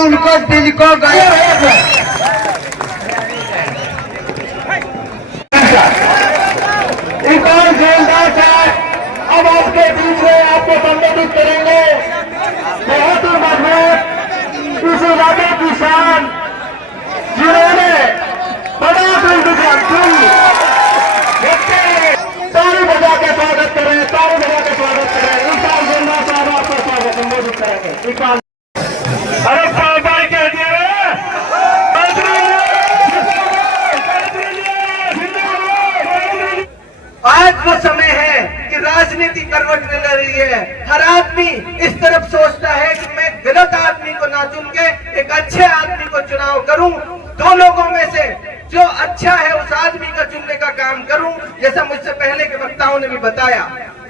उनको दिल को गया। एक और जोरदार चाय अब आपके बीच में आपको संबोधित करेंगे। बहुत ही मजबूत इस इलाके की शान, जिन्होंने बड़ा ताली बजा के स्वागत करें, ताली बजा के स्वागत करें। इकबाल जोरदार साहब आपका स्वागत संबोधित करेंगे। इकबाल अरे साहबाई कह दिए आज वो समय है कि राजनीति करवट ले रही है। हर आदमी इस तरफ सोचता है कि मैं गलत आदमी को ना चुन के एक अच्छे आदमी को चुनाव करूं, दो लोगों में से जो अच्छा है उस आदमी का चुनने का काम करूं, जैसा मुझसे पहले के वक्ताओं ने भी बताया।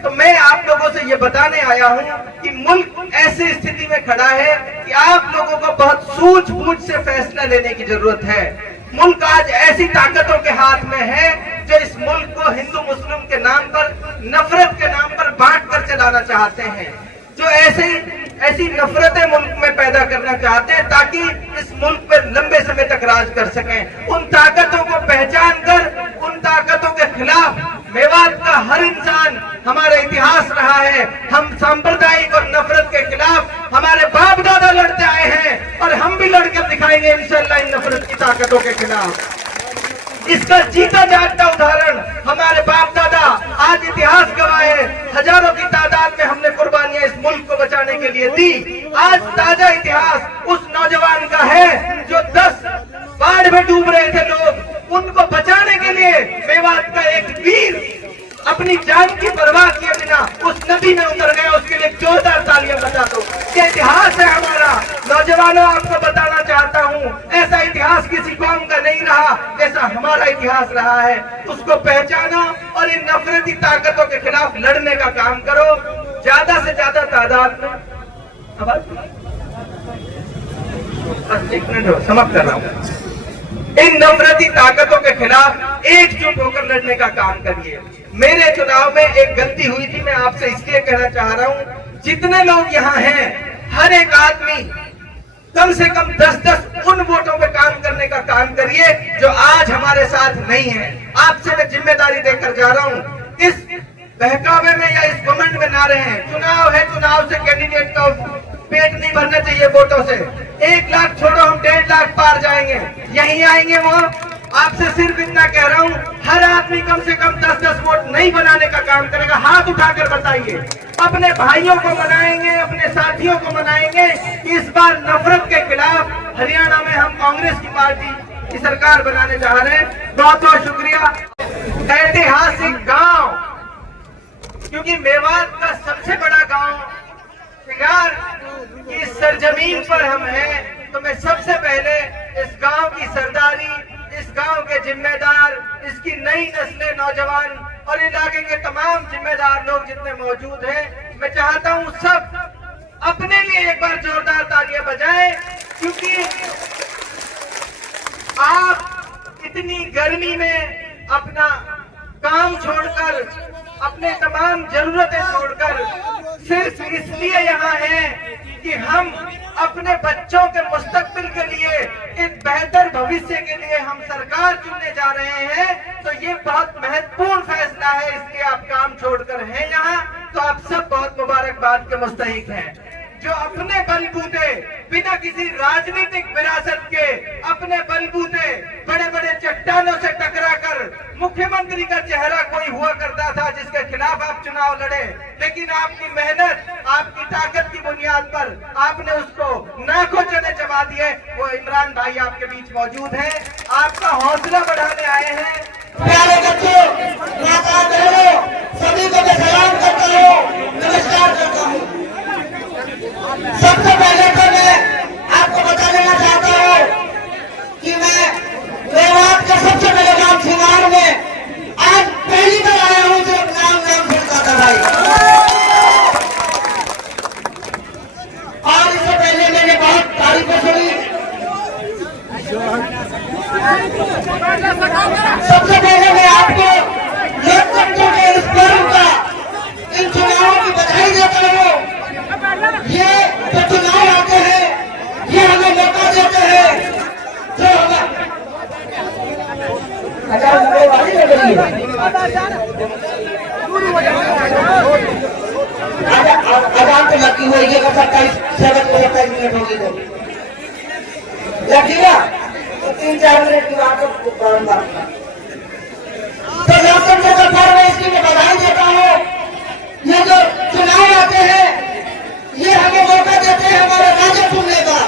तो मैं आप लोगों से ये बताने आया हूं कि मुल्क ऐसी स्थिति में खड़ा है कि आप लोगों को बहुत सूझबूझ से फैसला लेने की जरूरत है। मुल्क आज ऐसी ताकतों के हाथ में है जो इस मुल्क को हिंदू मुस्लिम के नाम पर, नफरत के नाम पर बांट कर चलाना चाहते हैं, जो ऐसी नफरतें मुल्क में पैदा करना चाहते हैं ताकि इस मुल्क पर लंबे समय तक राज कर सकें। उन ताकतों को पहचान कर उन ताकतों के खिलाफ मेवात का हर इंसान, हमारा इतिहास रहा है, हम सांप्रदायिक और नफरत के खिलाफ हमारे बाप दादा लड़ते आए हैं और हम भी लड़कर दिखाएंगे इंशाअल्लाह इन नफरत की ताकतों के खिलाफ। इसका जीता जागता उदाहरण हमारे बाप दादा आज इतिहास गवाए, हजारों की तादाद में हमने कुर्बानियां इस मुल्क को बचाने के लिए दी। आज ताजा इतिहास उस नौजवान का है जो 10 बाढ़ में डूब रहे थे लोग, उनको बचाने के लिए मेवात का एक वीर अपनी जान की परवाह किए बिना उस नदी में उतर गया। उसके लिए जोरदार तालियां बजा दो। ये इतिहास है हमारा। नौजवानों, आपको बताना चाहता हूँ, ऐसा इतिहास किसी कौम का नहीं रहा जैसा हमारा इतिहास रहा है। उसको पहचानो और इन नफरती ताकतों के खिलाफ लड़ने का काम करो। ज्यादा से ज्यादा तादाद में बस एक मिनट समाप्त कर रहा हूँ। इन नफरती ताकतों के खिलाफ एकजुट होकर लड़ने का काम करिए। मेरे चुनाव में एक गलती हुई थी, मैं आपसे इसलिए कहना चाह रहा हूँ, जितने लोग यहाँ हैं हर एक आदमी कम से कम 10-10 उन वोटों पे काम करने का काम करिए जो आज हमारे साथ नहीं है। आपसे मैं जिम्मेदारी देकर जा रहा हूँ। इस बहकावे में या इस घमंड में ना रहें। चुनाव है, चुनाव से कैंडिडेट का पेट नहीं भरना चाहिए वोटों से। 1 लाख छोड़ो, हम 1.5 लाख पार जाएंगे, यहीं आएंगे वो। आपसे सिर्फ इतना कह रहा हूँ, हर आदमी कम से कम 10-10 वोट नहीं बनाने का काम करेगा। हाथ उठाकर बताइए। अपने भाइयों को मनाएंगे, अपने साथियों को मनाएंगे। इस बार नफरत के खिलाफ हरियाणा में हम कांग्रेस की पार्टी की सरकार बनाने जा रहे हैं। बहुत बहुत शुक्रिया। ऐतिहासिक गांव, क्योंकि मेवात का सबसे बड़ा गांव शिगार की सरजमीन पर हम हैं, तो मैं सबसे पहले इस गांव की सरदारी, इस गांव के जिम्मेदार, इसकी नई नस्लें, नौजवान और इलाके के तमाम जिम्मेदार लोग जितने मौजूद हैं, मैं चाहता हूं सब अपने लिए एक बार जोरदार तालियां बजाएं, क्योंकि आप इतनी गर्मी में अपना काम छोड़कर, अपने तमाम जरूरतें छोड़कर सिर्फ इसलिए यहाँ हैं कि हम अपने बच्चों के मुस्तकबिल के लिए, एक बेहतर भविष्य के लिए हम सरकार चुनने जा रहे हैं। तो ये बहुत महत्वपूर्ण फैसला है, इसलिए आप काम छोड़कर हैं यहाँ, तो आप सब बहुत मुबारकबाद के मुस्तहिक हैं। जो अपने बलबूते, बिना किसी राजनीतिक विरासत के, अपने बलबूते बड़े बड़े चट्टानों से टकराकर मुख्यमंत्री का चेहरा कोई हुआ करता था जिसके खिलाफ आप चुनाव लड़े, लेकिन आपकी मेहनत, आपकी ताकत की बुनियाद पर आपने उसको नाकों चने चबा दिए। वो इमरान भाई आपके बीच मौजूद हैं, आपका हौसला बढ़ाने आए हैं। प्यारे बच्चों, सभी को मैं सलाम करता हूँ, नमस्कार करता हूँ। सबसे पहले तो मैं आपको बता देना चाहता हूँ कि मैं मेवात का सबसे बड़े गांव शिगार में आज पहली बार आया हूँ जो नाम सुनता था भाई। और इससे पहले मैंने बहुत तारीफें सुनी। सबसे अजान तो लगी हुई है 27 मिनट होगी तो लगेगा तो 3-4 मिनट की बात करूंगा। तो लोकतंत्र का पर्व है, इसकी मैं बधाई देता हूँ। ये जो चुनाव आते हैं ये हमें मौका देते हैं हमारा राजा चुनने का,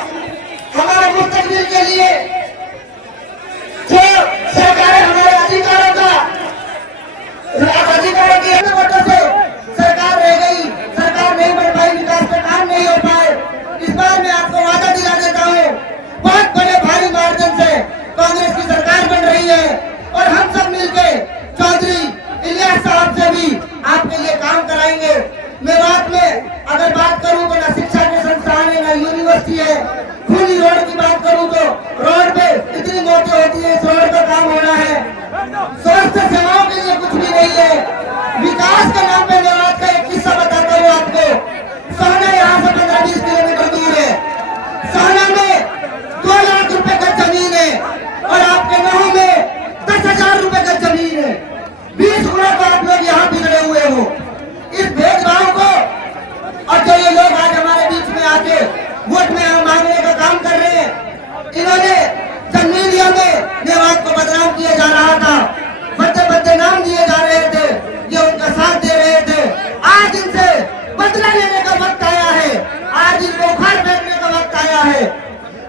हमारे मुस्तकबिल के लिए जो सरकार हमारे अधिकारों का अधिकारों की वजह से सरकार रह गई, सरकार नहीं बन पाई, विकास के काम नहीं हो पाए। इस बार मैं आपको वादा दिला देता हूँ, बहुत बड़े भारी मार्जिन से कांग्रेस की सरकार बन रही है और हम सब मिलके चौधरी इलियास साहब से भी आपके लिए काम कराएंगे। मेवात में अगर बात करूं तो ना शिक्षा के संस्थान है ना यूनिवर्सिटी है। खुली रोड की बात करूं तो रोड पे इतनी मौतें होती है, इस रोड का काम होना है। स्वास्थ्य सेवाओं के लिए कुछ भी नहीं है। विकास के नाम पे मेवात का एक किस्सा बताता हूँ आपको। सोहना यहाँ से 15-20 किलोमीटर दूर है। सोहना में 2 लाख रुपए का जमीन है और आपके नहू में 10,000 रुपए का जमीन है। 20 गुना तो आप लोग यहाँ बिगड़े हुए हो। इस भेदभाव को और जो ये लोग आज हमारे बीच में आके वोट में मांगने का काम कर रहे हैं, इन्होंने जब मीडिया में मेवात को बदनाम किया जा रहा था, बड़े नाम दिए जा रहे थे, ये उनका साथ दे रहे थे। आज इनसे बदला लेने का वक्त आया है, आज इनको उखाड़ फेंकने का वक्त आया है।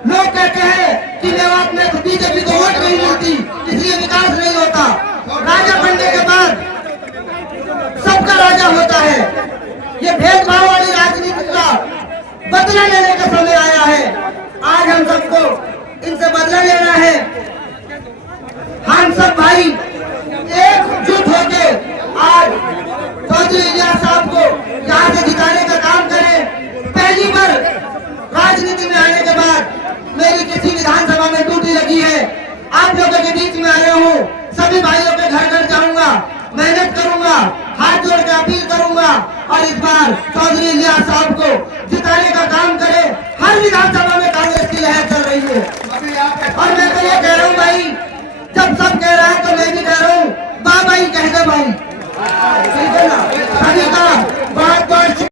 लोग कहते हैं कि मेवात में बीजेपी को वोट नहीं मिलती, इसलिए विकास नहीं होता। राजा बनने के बाद सबका राजा होता है। ये भेदभाव वाली राजनीति का बदला लेने का समय आया है। आज हम सबको इनसे बदला लेना है। हम सब भाई एकजुट होके आज चौधरी इलियास साहब को यहाँ से जिताने का काम करें। पहली बार राजनीति में आने के बाद मेरी किसी विधानसभा में ड्यूटी लगी है। आप लोगों के बीच में आया हूँ, सभी भाइयों के घर घर जाऊंगा, मेहनत करूंगा, हाथ जोड़ के अपील करूंगा और इस बार चौधरी इलियास साहब को जिताने का काम करें। हर विधानसभा में